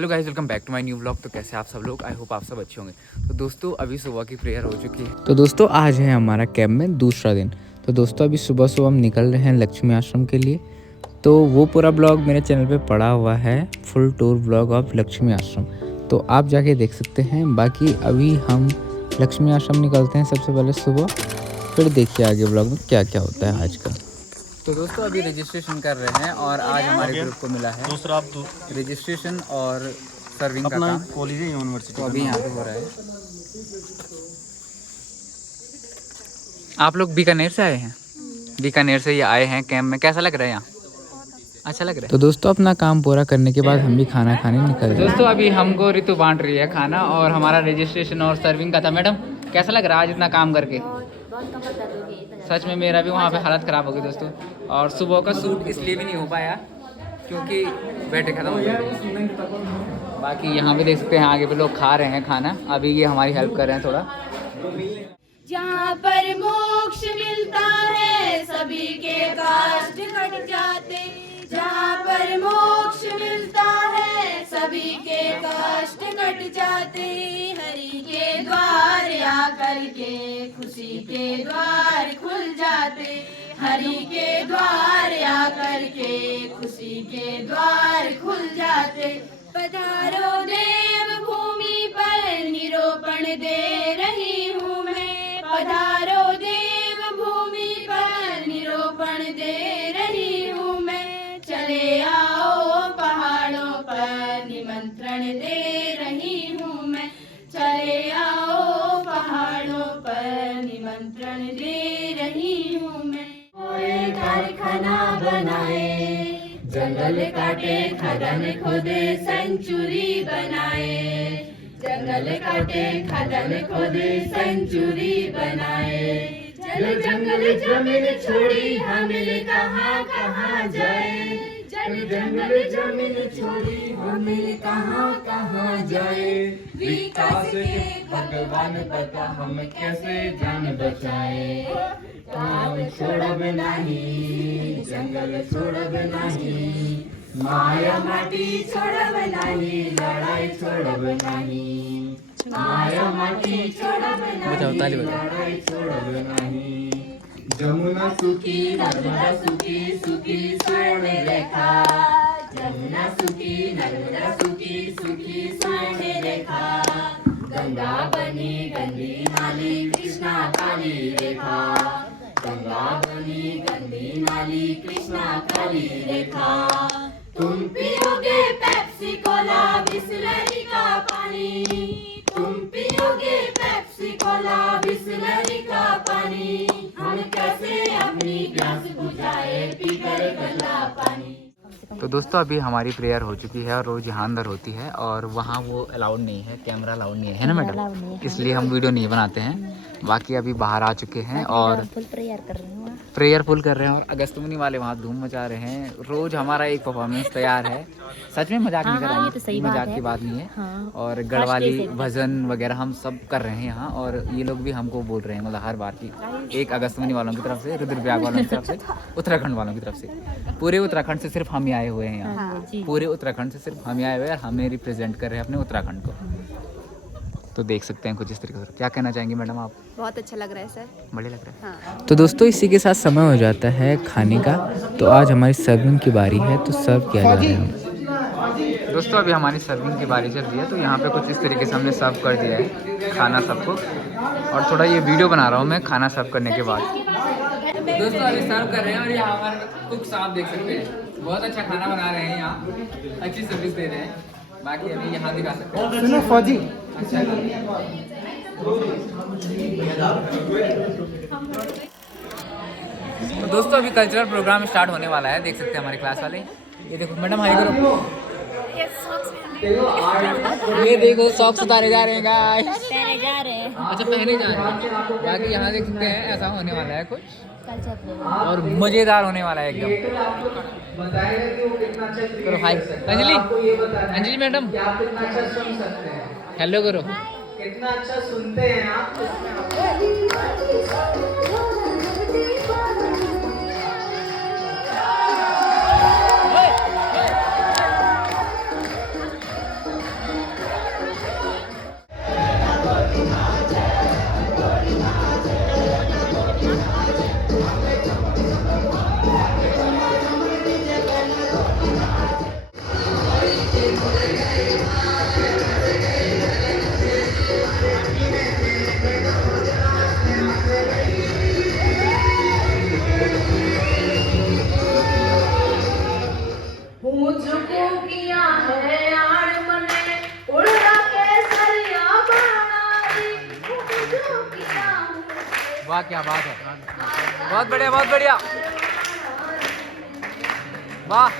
Hello guys, welcome back to my new vlog. तो कैसे आप सब लोग? आई होप आप सब अच्छे होंगे। तो दोस्तों अभी सुबह की प्रेयर हो चुकी है। तो दोस्तों आज है हमारा कैंप में दूसरा दिन। तो दोस्तों अभी सुबह सुबह हम निकल रहे हैं लक्ष्मी आश्रम के लिए। तो वो पूरा ब्लॉग मेरे चैनल पे पड़ा हुआ है, full tour blog of Lakshmi आश्रम, तो आप जाके देख सकते हैं। बाकी अभी हम लक्ष्मी आश्रम निकलते हैं सबसे पहले सुबह, फिर देखिए आगे ब्लॉग में क्या क्या होता है आज का। तो दोस्तों अभी रजिस्ट्रेशन कर रहे हैं और आज हमारे ग्रुप को मिला है दूसरा रजिस्ट्रेशन और सर्विंग का काम। कॉलेज यूनिवर्सिटी तो अभी यहाँ पे हो रहा है। आप लोग बीकानेर से आए हैं? बीकानेर से ये आए हैं कैंप में। कैसा लग रहा है यहाँ? अच्छा लग रहा है। तो दोस्तों अपना काम पूरा करने के बाद हम भी खाना खाने निकल रहे हैं। दोस्तों अभी हमको ऋतु बांट रही है खाना और हमारा रजिस्ट्रेशन और सर्विंग का था। मैडम कैसा लग रहा है आज इतना काम करके? सच में मेरा भी वहाँ पे हालत ख़राब हो गई दोस्तों। और सुबह का शूट इसलिए भी नहीं हो पाया क्योंकि बैठे ख़त्म हो गए। बाकी यहाँ पे देख सकते हैं आगे पे लोग खा रहे हैं खाना। अभी ये हमारी हेल्प कर रहे हैं थोड़ा। जहाँ पर मोक्ष मिलता है सभी के कष्ट कट जाते। जहाँ पर मोक्ष मिलता है सभी के कष्ट कट जाते। हरि के द्वार आकर के खुशी के द्वार खुल जाते। हरि के द्वार आकर के खुशी के द्वार खुल जाते। पधारो देव भूमि पर निरूपण दे रही हूँ मैं। पधारो देव भूमि पर निरूपण दे रही हूँ मैं। चले आओ पहाड़ों पर निमंत्रण दे रही हूँ मैं। चले आओ पहाड़ों पर निमंत्रण दे रही हूँ मैं। कोई कारखाना बनाए, जंगल काटे खदान खोदे सेंचुरी बनाए। जंगल काटे खदान खोदे सेंचुरी बनाए। जल जंगल जमीन छोड़ी हमें कहाँ कहाँ जाए। जल जंगल जमीन छोड़ी हमें कहाँ कहाँ जाए। विकास के भगवान बता हम कैसे जान बचाए। काम छोड़ब नहीं, जंगल छोड़ब नहीं, माया माटी छोड़ब नहीं, लड़ाई छोड़ब नहीं। माया माटी छोड़ब नहीं, लड़ाई छोड़ब नहीं। जमुना सुखी नर्मदा सुखी, सुखी स्वर्ण रेखा। जमुना सुखी नर्मदा सुखी, सुखी स्वर्ण रेखा। गंगा बनी गंदी नाली, कृष्णा काली रेखा। गंगा बनी गंदी नाली, कृष्णा काली रेखा। तुम पियोगे पेप्सी कोला बिसलरी का पानी। तुम पियोगे पेप्सी कोला बिसलरी का पानी। हम कैसे अपनी प्यास बुझाए पीकर गला पानी। तो दोस्तों अभी हमारी प्रेयर हो चुकी है और रोज यहाँ अंदर होती है और वहाँ वो अलाउड नहीं है, कैमरा अलाउड नहीं है ना मैडम, इसलिए हम वीडियो नहीं बनाते हैं। बाकी अभी बाहर आ चुके हैं और प्रेयर फुल कर रहे हैं और अगस्तमुनि वाले वहाँ धूम मचा रहे हैं। रोज हमारा एक परफॉर्मेंस तैयार है। सच में मजाक नहीं कर रहे हैं, तो मजाक की बात नहीं है। हाँ। और गढ़वाली भजन वगैरह हम सब कर रहे हैं यहाँ और ये लोग भी हमको बोल रहे हैं मतलब हर बार की एक अगस्तमुनि वालों की तरफ से, रुद्रप्रयाग वालों की तरफ से, उत्तराखंड वालों की तरफ से। पूरे उत्तराखंड से सिर्फ हम ही आए हुए हैं यहाँ। पूरे उत्तराखंड से सिर्फ हम ही आए हुए हैं और हमें रिप्रेजेंट कर रहे हैं अपने उत्तराखंड को। तो देख सकते हैं कुछ इस तरीके से। क्या कहना चाहेंगे मैडम आप? बहुत अच्छा लग रहा है सर, बढ़िया लग रहा है। हाँ। तो दोस्तों इसी के साथ समय हो जाता है खाने का। तो आज हमारी सर्विंग की बारी है, तो सर्व किया जा रहा है। दोस्तों अभी हमारी सर्विंग की बारी चल रही है। तो यहाँ पे कुछ इस तरीके से हमने सर्व कर दिया है खाना सबको और थोड़ा ये वीडियो बना रहा हूँ मैं खाना सर्व करने के बाद। दोस्तों अभी सर्व कर रहे हैं और यहाँ हमारे कुक साहब देख सकते हैं बहुत अच्छा खाना बना रहे हैं, यहाँ अच्छी सर्विस दे रहे हैं। बाकी अभी यहाँ दिखा सकते हैं। सुनो फौजी अच्छा। तो दोस्तों अभी कल्चरल प्रोग्राम स्टार्ट होने वाला है, देख सकते हैं हमारे क्लास वाले। ये देखो मैडम हाई करो। ये देखो सॉक्स उतारे जा रहे हैं गाइस। पहने जा रहे हैं। अच्छा पहने जा रहे हैं। बाकी यहाँ देख सकते हैं ऐसा होने वाला है कुछ और मजेदार होने वाला है एकदम। करो हाय अंजलि, अंजलि मैडम हेलो करो। कितना अच्छा सुनते हैं आप। वाह क्या बात है, बहुत बढ़िया बहुत बढ़िया, वाह।